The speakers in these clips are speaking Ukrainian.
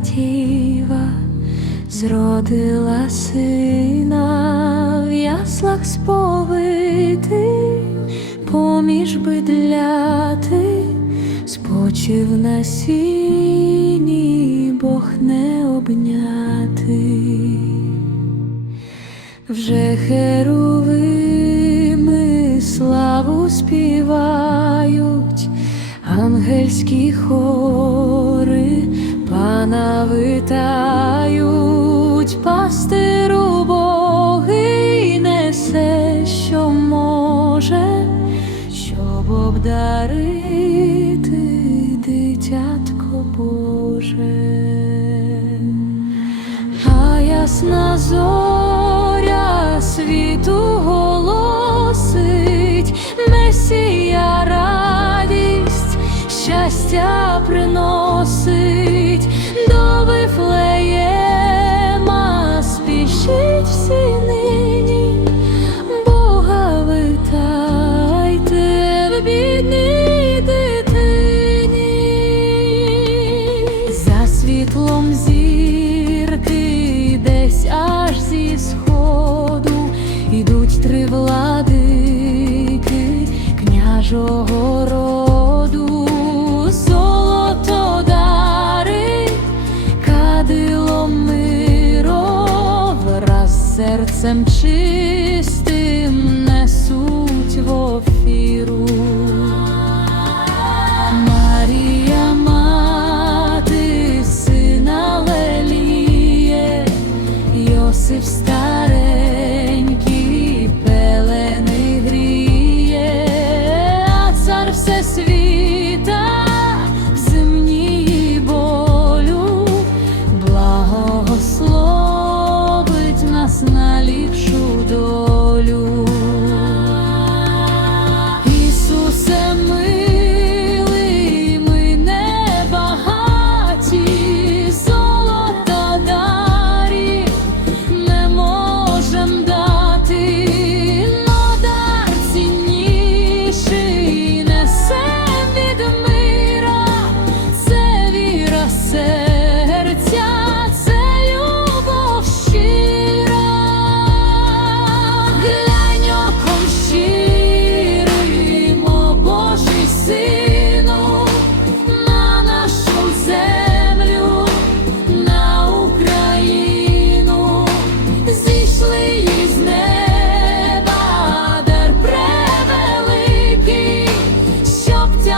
діва зродила сина в яслах сповити, поміж бидляти, спочив на сіні, Бог не обнятий. Вже херовими славу співають, ангельські хори пана витають, пастиру Боги несе, що може, щоб обдарити дитятко Боже. А ясна зоря світу голосить, Месія радість, щастя приносить чужого роду золото дари, кадило миро, враз серцем чистим несуть в офіру. Марія мати сина леліє, Йосиф став цар всесвіта, земні болю, благословить нас на ліпшу.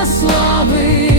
слави.